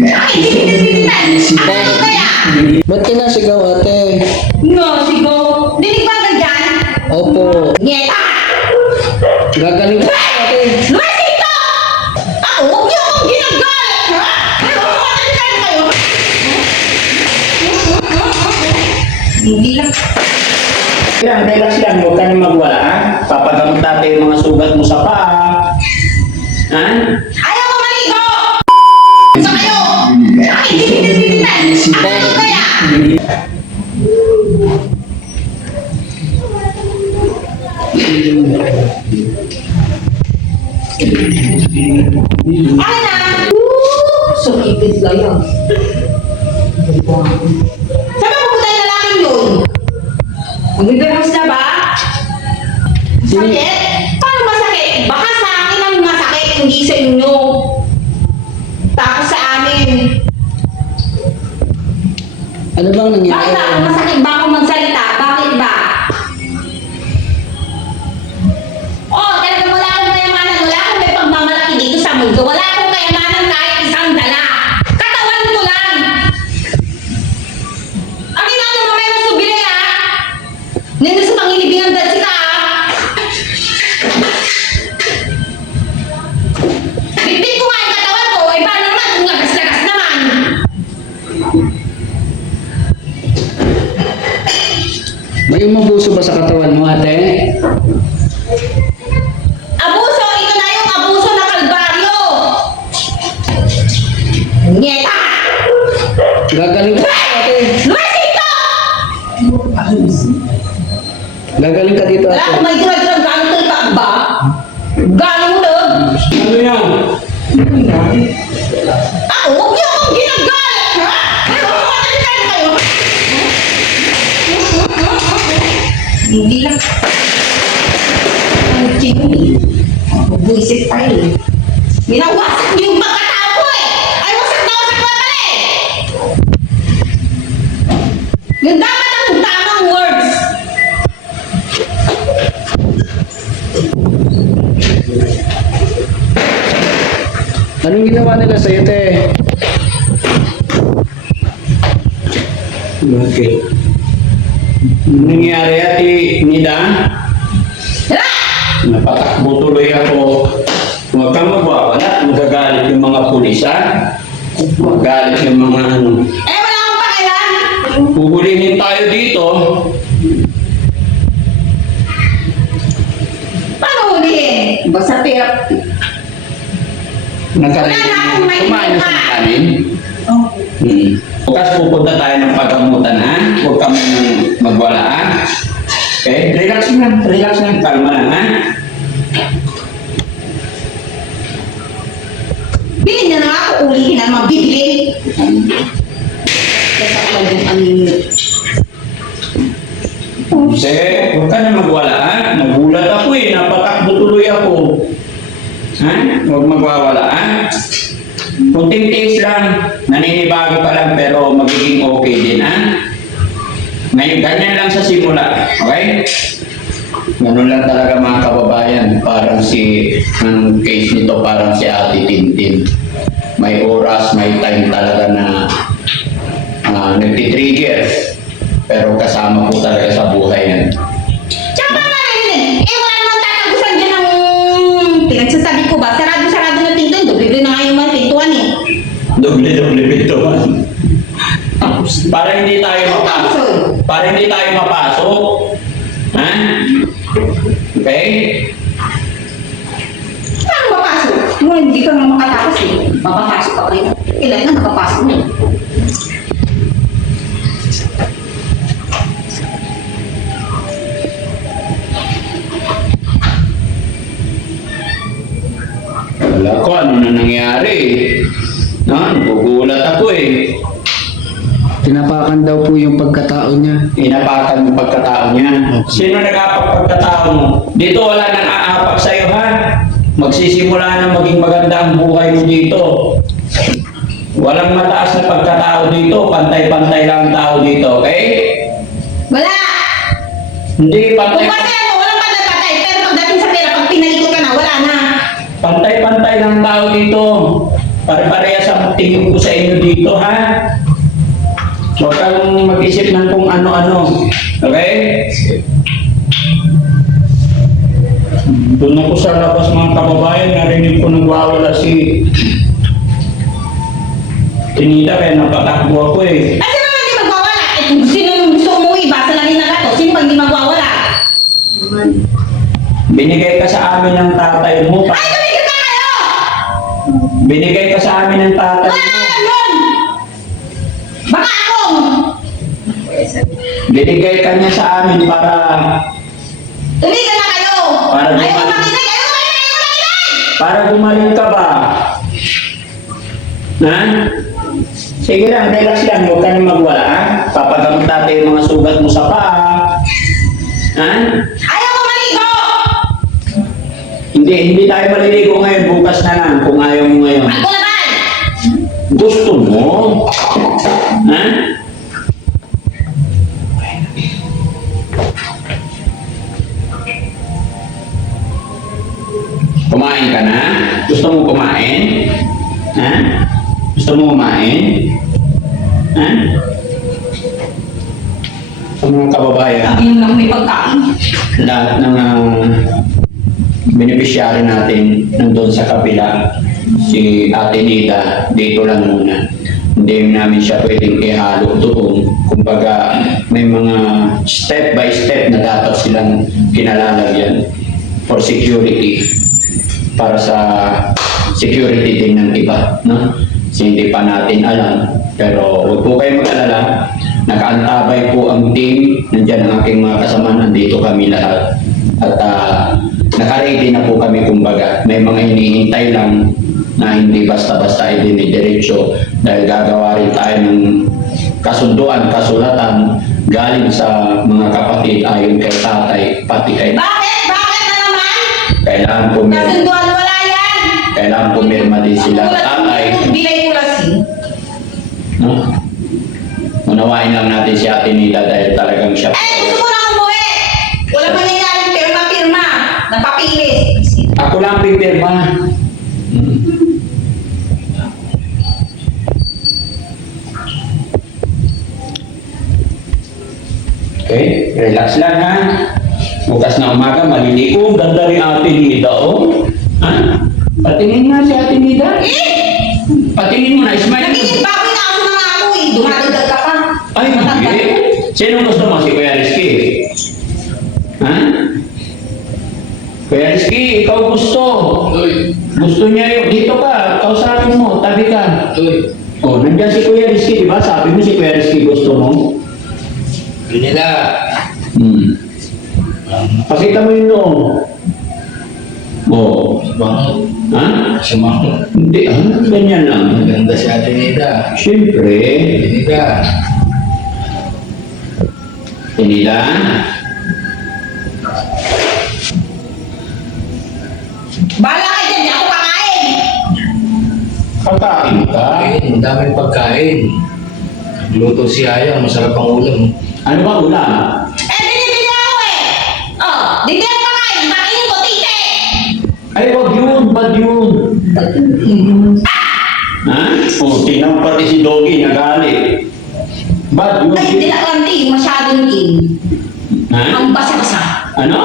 Ano kaya? Ba't kinasigaw ate? No, sigaw. Dinig ba ka dyan? Opo. Nyeta! Gagaling po ate. Lumas dito! Ako, huwag niyo akong ginagalit, ha? Ano, matalitan kayo? Hindi lang. Relax lang, huwag ka na magwala, ha? Papagamot natin yung mga sugat mo sa paa. Ha? Ayaw ko maligo! Sa kayo! Ano kaya? Ano na? Sumipid lang yun. Saan ba pupunta yung lalaking yun? Mag-reverse na ba? Sakit? Paano masakit? Baka sa akin ang masakit, hindi sa inyo. Tapos sa amin. Ano bang nangyari? Bakit ba? Masakit ba ako magsalita? Bakit ba? Oh, talagang wala akong kayamanan. Wala akong may pagmamalaki dito sa mundo. Wala akong kayamanan kahit isang dala. Katawan ko lang. Akin na ano mamaya na subili ha? Nandun sa pangilibingan dahil sila ha? Bitbit ko nga yung katawan ko. Eh paano naman kung lagas-lagas naman? May umabuso ba sa katawan mo ate? Abuso! Ito na yung abuso na kalbaryo! Nyeta! Gagaling po ate. Lumas dito! Gagaling ka dito Wala ate. akong may dira-dira gano'ng talpak ba? Gano'ng loob? Ano yan? Ako, huwag niyo akong ginagalit, ha? Ano, matalitan kayo? Hindi lang. Ang chini. Buisit tayo eh. Minawasak niyo yung pagkatao ko eh! Ay, wasak na wasak na pala eh! Yung dapat ang tamang words. Anong ginawa nila sa'yo te? Okay. Anong nangyari ate Nida? Hala! Napatakbo tuloy ako. Huwag kang magwawala. Magagalit yung mga pulis, ha? Magalit yung mga ano. Eh, wala akong pakialam. Puhulihin tayo dito. Paano hulihin? Basta pera. Nagkaroon Wala na akong may kumain na sa iba. kanin. Oh. Bukas pupunta tayo ng pagkamutan, ha? Huwag kami magwala, ha? Okay? Relax lang. Relax lang. Kalma lang, ha? Bilhin na nga ako, ulihin na naman, bibili. Kasi ako yung paninit. Sige, huwag ka na magwala, ha? Nagulat ako eh. Napatakbo tuloy ako. Ha? Huwag magwawala, ha? Kunting tiis lang. Naninibago ka lang pero magiging okay din, ha? Ngayon, ganyan lang sa simula. Okay? Ganun lang talaga mga kababayan. Parang ang case nito parang si Ate Tintin. May oras, may time talaga na nagtitrigger. Pero kasama po talaga sa buhay yan. Tsaka ba narinig? Eh, wala naman tatagusan dyan ng pinagsasabi ko ba? Sarado-sarado na pinto, doble na nga yung mga pintuan eh. Doble-doble pintuan. Para hindi tayo mapasok. Para hindi tayo mapasok. Ha? Okay? Paano mapasok? Mo, hindi ka nga makatapos eh. Mapapasok ka rin. Ilan na makapasok mo? Wala ko, ano na nangyari? No, nagugulat ako eh. Tinapakan daw po yung pagkatao niya. Inapakan yung pagkatao niya. Sino nag-apak pagkatao mo? Dito wala nang aapak sa'yo, ha? Magsisimula na maging maganda ang buhay mo dito. Walang mataas na pagkatao dito. Pantay-pantay lang ang tao dito, okay? Wala! Hindi, Kung kasi ano, walang patay-patay. Pero pagdating sa pera, pag pinalikot ka na, wala na. pantay-pantay lang ang tao dito. Pare-parehas ang tingin ko sa inyo dito, ha? Huwag kang mag-isip ng kung ano-ano. Okay? Doon ako sa labas mga kababayan, narinig ko nagwawala si Tinida, kaya napatakbo ako eh. Kasi naman hindi magwawala. Eh, kung sino yung gusto umuwi, basta lang yung nagato. Sino pag hindi magwawala? Binigay ka sa amin ng tatay mo. Ay, tumigil na kayo! Binigay ka sa amin ng tatay Wala mo. na yun! Baka ako! Binigay ka niya sa amin para Tumigil na kayo! Para Ayaw naman- ko makinig! Ayaw ko makinig! Ayaw ko makinig! para gumaling ka ba? Ha? Sige lang, relax lang. Huwag ka na magwala, ha? Papagamot natin yung mga sugat mo sa paa. Ha? Ayaw ko maligo! Hindi tayo maliligo ngayon. Bukas na lang kung ayaw mo ngayon. Ako naman! Gusto mo? Ha? Kumain ka na? Gusto mo kumain? Ha? Gusto mo kumain? Ha? Sa mga kababayan, Sabi mo lang may pagkain. lahat ng beneficiary natin nandun sa kabila, si Ate Nita, dito lang muna. Hindi namin siya pwedeng ihalo doon. Kumbaga, may mga step by step na dapat silang kinalalagyan for security, para sa security din ng iba, no? Kasi hindi pa natin alam. Pero huwag po kayong mag-alala. Nakaantabay po ang team. Nandiyan ang aking mga kasama. Nandito kami lahat. At nakaready na po kami, kumbaga. May mga hinihintay lang na hindi basta-basta idinidiretso. Dahil gagawa rin tayo ng kasunduan, kasulatan galing sa mga kapatid ayon kay tatay, pati kay Bakit? Bakit na naman? kailangan pumirma. Kasunduan wala yan! Kailangan pumirma din sila. Tatay, Bilay ko lasing. no? Unawain lang natin si Ate Nita dahil talagang siya. Eh, gusto ko na umuwi! Wala mangyayaring pirma-pirma. Napapilis. Ako lang pipirma. Okay, relax lang, ha? Bukas na umaga, maliligo. Ganda rin Ate Nita, oh. Ha? Patingin nga si Ate Nita. Patingin mo na, smile. Nagiging baboy na ako na nga ako eh. Dumadagdag ka pa. Ay, hindi. Sino gusto mo? Si Kuya Rizky? Ha? Kuya Rizky, ikaw gusto. Gusto niya yun. Dito ka, kausapin mo, tabi ka. Oh, nandiyan si Kuya Rizky, di ba? Sabi mo si Kuya Rizky gusto mo. Nila. Hmm. Pakita mo yun noon. Oh. Ha? Sumangot. Hindi, ganyan lang. Maganda si Ate Nida. Siyempre. Nida. Tinida. Bala ka dyan, di ako kakain. Kakain ka. Kain, ang daming pagkain. Luto si Ayang, masarap ang ulam. Ano ba ulam? Eh, binibili ako eh. Oh, di ako kakain. Makainin ko, tite. Ay, wag yun, bad yun. Ha? O, tingnan pati si Doggy, nagalit. Bad yun. Ay, hindi na kanti. Masyadong in. Ha? Ang basa-basa. Ano?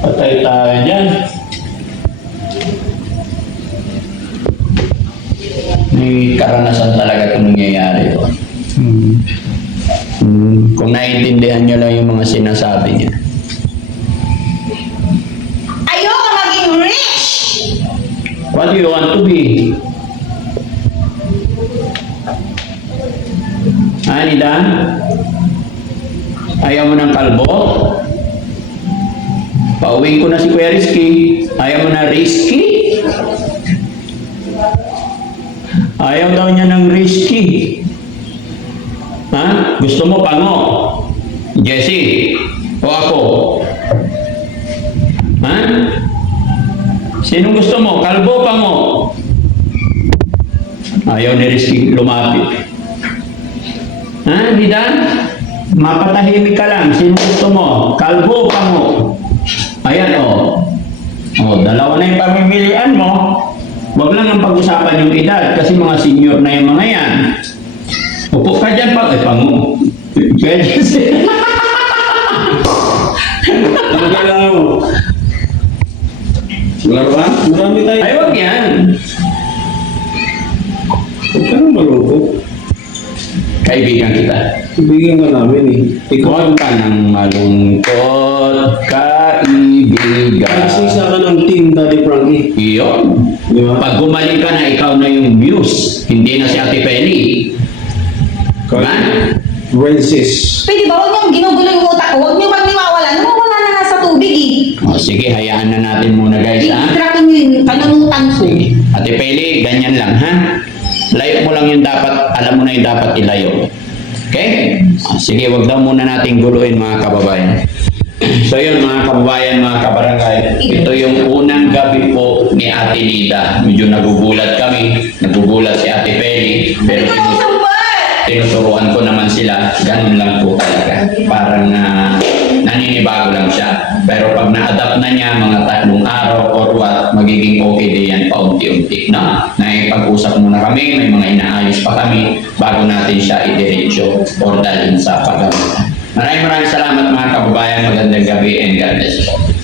Patay tayo dyan. May karanasan talaga itong nangyayari doon. Kung naiintindihan nyo lang yung mga sinasabi niya. Ayoko maging rich. What do you want to be? Ha, Nida? Ayaw mo ng kalbo? Pauwiin ko na si Kuya Rizky. Ayaw mo na risky? Ayaw daw niya ng risky. Ha? Gusto mo pango? Jessie? O ako? Ha? Sinong gusto mo? Kalbo o pango? Ayaw ni Rizky lumapit. Ha, Nida? Mapatahimik ka lang. Sino gusto mo? Kalbo o pango? Ayan, o. O, dalawa na yung pamimilian mo. Huwag lang ang pag-usapan yung edad kasi mga senior na yung mga yan. Upo ka dyan pa. Ay, pango. Kaya dyan sila. Ano kailangan mo? Wala ba? Marami tayo. Ay, huwag yan. Huwag ka nang malungkot. Kaibigan kita. Ibigyan ka namin eh. Ikaw, Huwag ka nang malungkot, kaibigan. nagsisa ka ng team, Daddy Frankie. Iyon. Di ba? Pag gumaling ka na, ikaw na yung muse. Hindi na si Ate Penny. Diba? Francis. Pwede ba huwag niyong ginugulo yung utak ko? Huwag niyo magniwawala. Nawawala na nga sa tubig eh. O, sige, hayaan na natin muna guys, ha? Distrakin niyo yung panunutan ko. Ate Peli, ganyan lang, ha? Layo mo lang yung dapat, alam mo na yung dapat ilayo. Okay? Sige, wag daw muna nating guluhin mga kababayan. So yun mga kababayan, mga kabarangay, ito yung unang gabi po ni Ate Lida. Medyo nagugulat kami, nagugulat si Ate Peli, pero Hindi ko na usang ba? tinuturuan ko naman sila, ganun lang po talaga. Parang naninibago lang siya. Pero pag na-adapt na niya, mga 3 araw or what, magiging okay din yan paunti-unti. Na pag-usap muna kami, may mga inaayos pa kami bago natin siya idiretso or dalhin sa pag-aaral. Maraming salamat mga kababayan. Magandang gabi and God bless you.